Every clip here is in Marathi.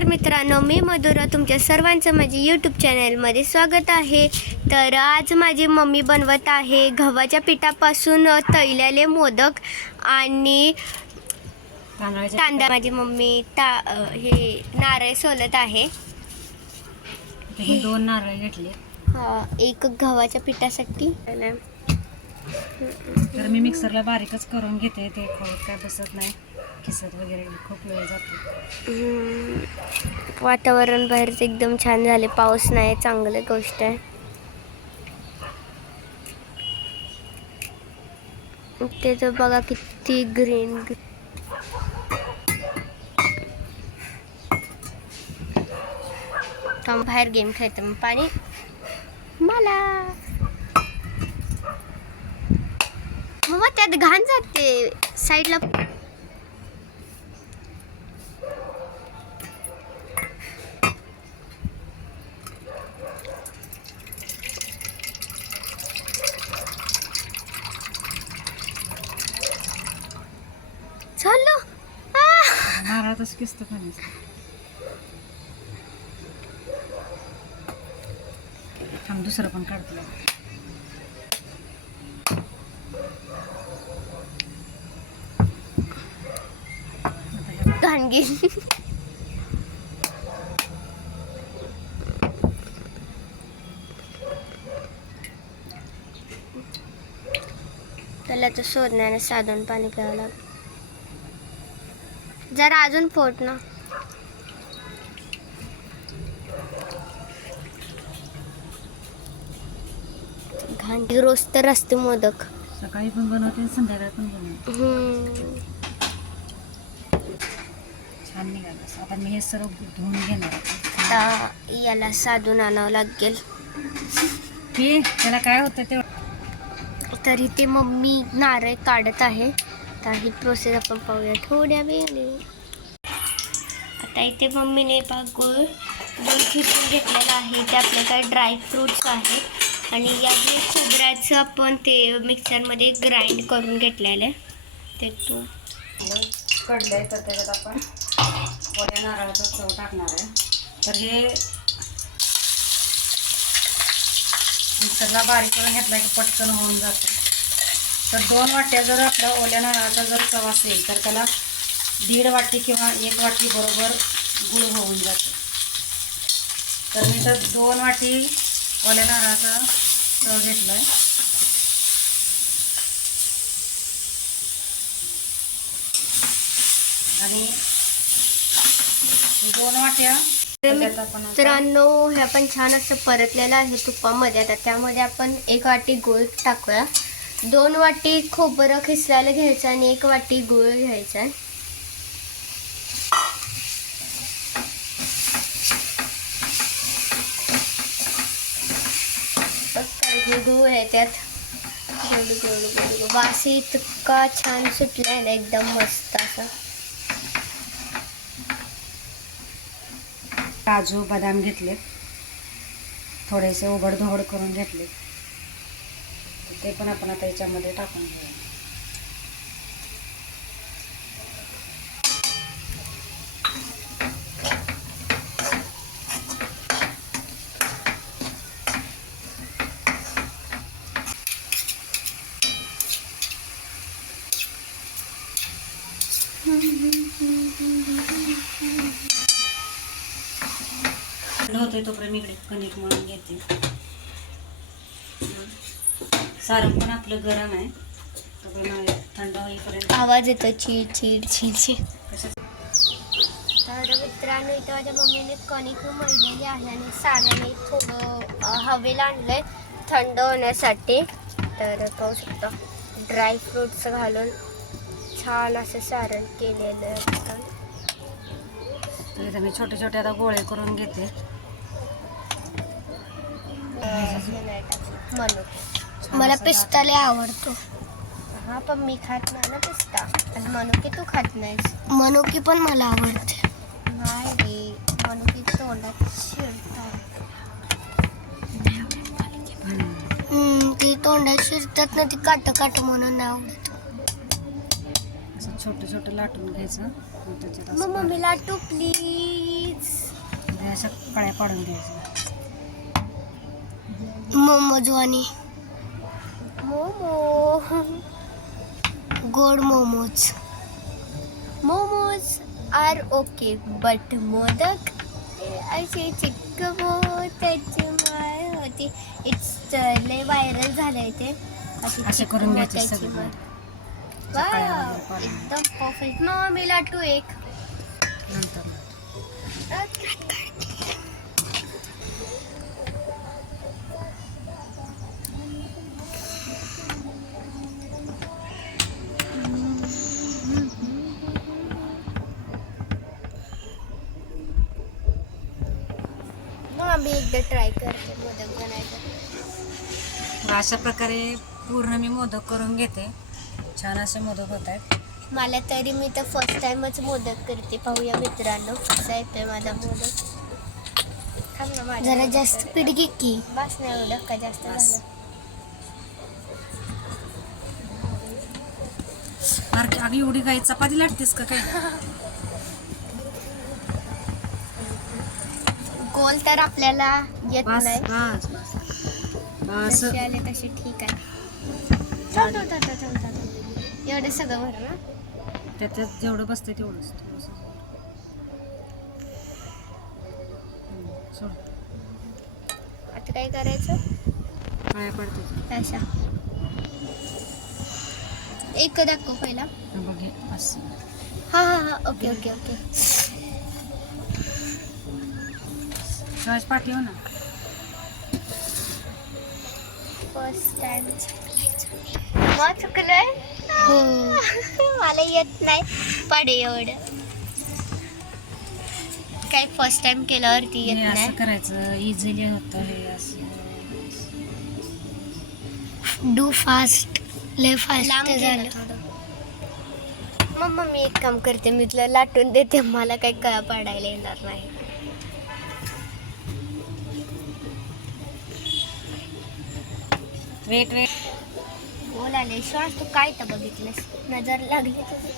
नमस्कार मित्रांनो मी मधुरा. तुमच्या सर्वांचं माझ्या यूट्यूब चॅनलमध्ये स्वागत आहे. तर आज माझी मम्मी बनवत आहे गव्हाच्या पिठापासून तळलेले मोदक आणि तांदळा. माझी मम्मी ता हे नारळ सोलत आहे. दोन नारळ घेतले. हा, एक गव्हाच्या पिठासाठी. तर मी मिक्सरला बारीकच करून घेते ते काय बसत नाही. किसत वगैरे खूप वेळ जातो. हम्म, वातावरण बाहेरचं एकदम छान झाले पाऊस नाही चांगलं गोष्ट आहे. ते तर बघा किती ग्रीन थांब बाहेर गेम खेळते मग पाणी? मला. मग त्यात घाण जाते. साईडला किस्त पाणी थांब दुसरं पण काढतो. घाण गेली त्याला तर शोधण्याने साधून पाणी प्यावं लागेल जरा अजून फोट ना. घाण रोज तर असते मोदक. सकाळी पण बनवते संध्याकाळी पण बनवते. छान निघालं. आता मी हे सर्व धुवून घेणार आहे. आता याला साधून आणावं लागेल. ते त्याला काय होतं ते तरी ते मम्मी नारळ काढत आहे. आता ही प्रोसेस आपण पाहूया. थोड्या वेळाने. आता इथे मम्मीने पाकूळ दोन खिचून घेतलेला आहे. ते आपल्याकडे ड्राय फ्रूट्स आहेत. आणि या जे खोबऱ्याचं आपण ते मिक्सरमध्ये ग्राइंड करून घेतलेलं आहे. ते तू कडलंय तर त्याच्यात आपण. ओल्या नारळाचा चव टाकणार आहे. तर हे मिक्सरला बारीक करून घेतला की पटकन होऊन जातं. तर दोन वाट्या जर आपल्या ओल्या नारळाचा जर चव असेल तर त्याला दीड वाटी किंवा एक वाटी बरोबर गुळ होऊन जातो. तर मी तर दोन वाटी ओल्या नारळाचा चव घेतला आहे आणि दोन वाट्या तर मित्रांनो हे आपण छान असं परतलेलं आहे तुपामध्ये. आता त्यामध्ये आपण एक वाटी गूळ टाकूया. दोन वाटी खोबरं खिसल्याला घ्यायचं आणि एक वाटी गूळ घ्यायचा. गूळ आहे त्यात. गोड गोड गोड इतका छान सुटलाय ना एकदम मस्त असा. काजू बदाम घेतले. थोडेसे उघड धोड करून घेतले. ते पण आपण आता याच्यामध्ये टाकून घेऊया होतोय तोपर्यंत मी इकडे कणिक म्हणून घेते. सारण पण आपलं गरम आहे. थंड होईपर्यंत. आवाज येतो चीड चीड चीड चीड कसं तर मित्रांनो इथं माझ्या मम्मीने कणिक मळलेली आहे आणि साऱ्याने थोडं हवेला आणलंय थंड होण्यासाठी. तर पाहू शकता ड्राय फ्रुट्स घालून छान असं सारण केलेलं आहे आपण. तर इथं मी छोटे छोटे आता गोळे करून घेते. हे मनुके. मला पिस्ता लय आवडतो. हा पण मी खात नाही ना पिस्ता. आणि मनुके तू खात नाहीस? मनुके पण मला आवडते. नाही रे मनुके तोंडात शिरतात. हम्म. ते तोंडात शिरतात ना ते काट काट म्हणून नाही आवडत. असं छोटं छोटं लाटून घ्यायचं. मग त्याच्यात मग असं मम्मी लाटू प्लीज हे अशा कळ्या पाडून घ्यायचं. मोमोजवानी मोमो गोड momos. Momos are okay but modak असे चिक्क त्याची माय होती. इट्स लय व्हायरल झालंय ते. असे करून घ्यायचे. एकदम परफेक्ट मग मी लाटू एक. नंतर. आम्ही एकदा ट्राय करते मोदक बनायचं तर अशा प्रकारे पूर्ण मी मोदक करून घेते. छान असे मोदक होत आहेत. मला तरी मी तर फर्स्ट टाइमच मोदक करते. पाहूया मित्रांनो कसा येतोय माझा मोदक. जरा जास्त. पीठ घे की. बस नाही एवढं का जास्त. झालं? बारकी अगं एवढी काही चपाती लाटतेस का काय? गोल तर आपल्याला येत बस नाही. बस बस. बस जसे आले तसे ठीक आहे. चल, चल, चल, चल, चल, चल. एवढं सगळं भर ना त्याच्यात जेवढं बसतं तेवढंच. थोडंसं. हम्म, सोड. आता काय करायचं? पाया पडते अशा. एक दाखव पहिला. बघ हे असं. हा हा हा. Okay okay okay. शिवाज पाठी हो ना. फर्स्ट टाइम मग चुकलंय? मला येत नाही. पडे एवढं. काय फर्स्ट टाइम केल्यावरती हे येत असं नाही. करायचं इझिली होतं हे असं. डू फास्ट लय फास्ट लांब झालं. झालं थोडं. मम्मा मी एक काम करते. मी तुला लाटून देते. मला काही कळा पाडायला येणार नाही. Wait wait. बोलाले श्वास तू काय तर बघितलंस? नजर लागली तुझी.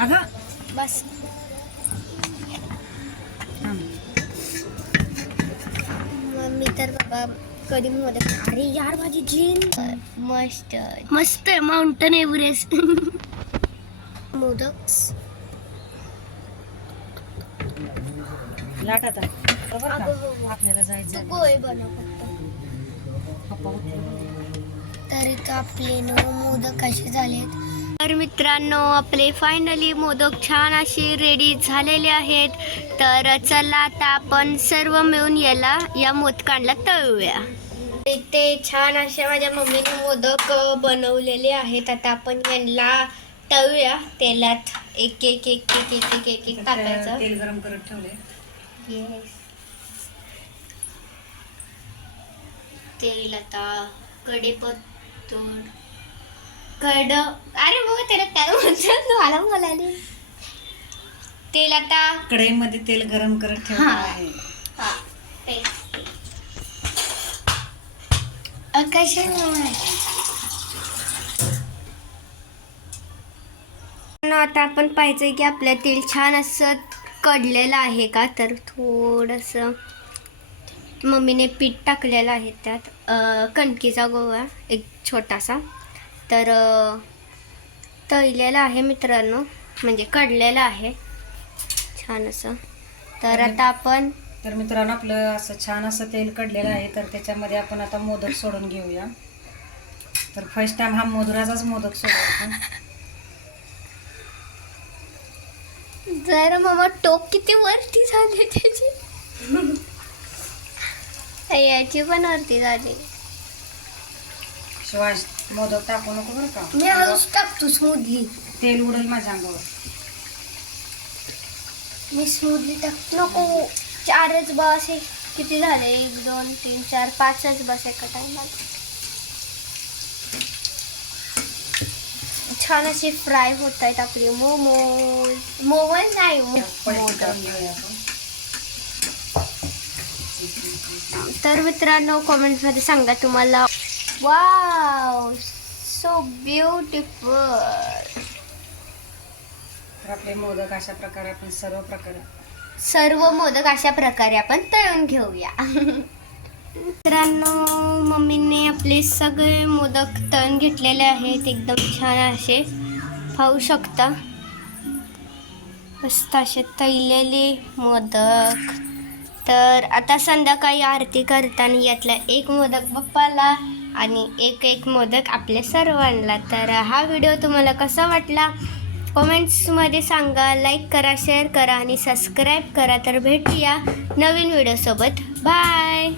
अगं. बस. मम्मी तर बाबा कधी मोदक अरे यार माझी जीन. मस्त. मस्त आहे माउंटन एव्हरेस्ट मोदक. लाट आता. बरोबर अगं हो, हो. आपल्याला तू जायचं गोळे बनव फक्त. तरी तर आपले नऊ मोदक कसे झालेत. तर मित्रांनो आपले फायनली मोदक छान असे रेडी झालेले आहेत. तर चला आता आपण सर्व मिळून याला या मोदकांना तळूया. इथे छान असे माझ्या मम्मीने मोदक बनवलेले आहेत. आता आपण यांना तळूया. तेलात एक एक एक एक एक एक एक एक टाकायचं तेल गरम करत ठेवले Yes. तेल आता कढीपत्तूर कड अरे बघ त्याला काय म्हणतात मला बोलायला. तेल आता कढईमध्ये तेल गरम करत ठेवलं हा. आहे. हा तेल कसे न आता आपण पाहायचं की आपलं तेल छान असं कडलेलं आहे का? तर थोडंसं मम्मीने पीठ टाकलेलं आहे त्यात कणकीचा गोळा एक छोटासा. तर तळलेला आहे मित्रांनो म्हणजे कडलेलं आहे. छान असं. तर आता आपण तर मित्रांनो आपलं असं छान असं तेल कडलेलं आहे तर त्याच्यामध्ये आपण आता मोदक सोडून घेऊया. तर फर्स्ट टाइम हा मोदराचाच मोदक सोडू जरा मामा टोक किती वरती झाली त्याची. याची पण वरती झाली. शिवाय मोदक टाकू नको बरं का? मी हळूच टाकतो स्मूथली तेल उडेल माझ्या अंगावर. मी स्मूथली टाकतो नको. चारच बस आहे. किती झाले? एक दोन तीन चार पाचच बस एका टायमाला छान असे फ्राय होत आहेत आपले. मोमोज. मोमोज नाही मोदक करून घेऊया आपण तर मित्रांनो कमेंट्समध्ये सांगा तुम्हाला. वाव सो ब्युटिफुल तर आपले मोदक अशा प्रकारे आपण सर्व प्रकारे सर्व मोदक अशा प्रकारे आपण तळून घेऊया. मित्रांनो मम्मीने आपले सगळे मोदक तळून घेतलेले आहेत. एकदम छान असे. पाहू शकता. मस्त असे तळलेले मोदक. तर आता संध्याकाळी आरती करताना यातला एक मोदक बाप्पाला आणि एक एक मोदक आपल्या सर्वांना. तर हा व्हिडिओ तुम्हाला कसा वाटला? कमेंट्समध्ये सांगा लाईक करा शेअर करा आणि सबस्क्राईब करा. तर भेटूया नवीन व्हिडिओसोबत. बाय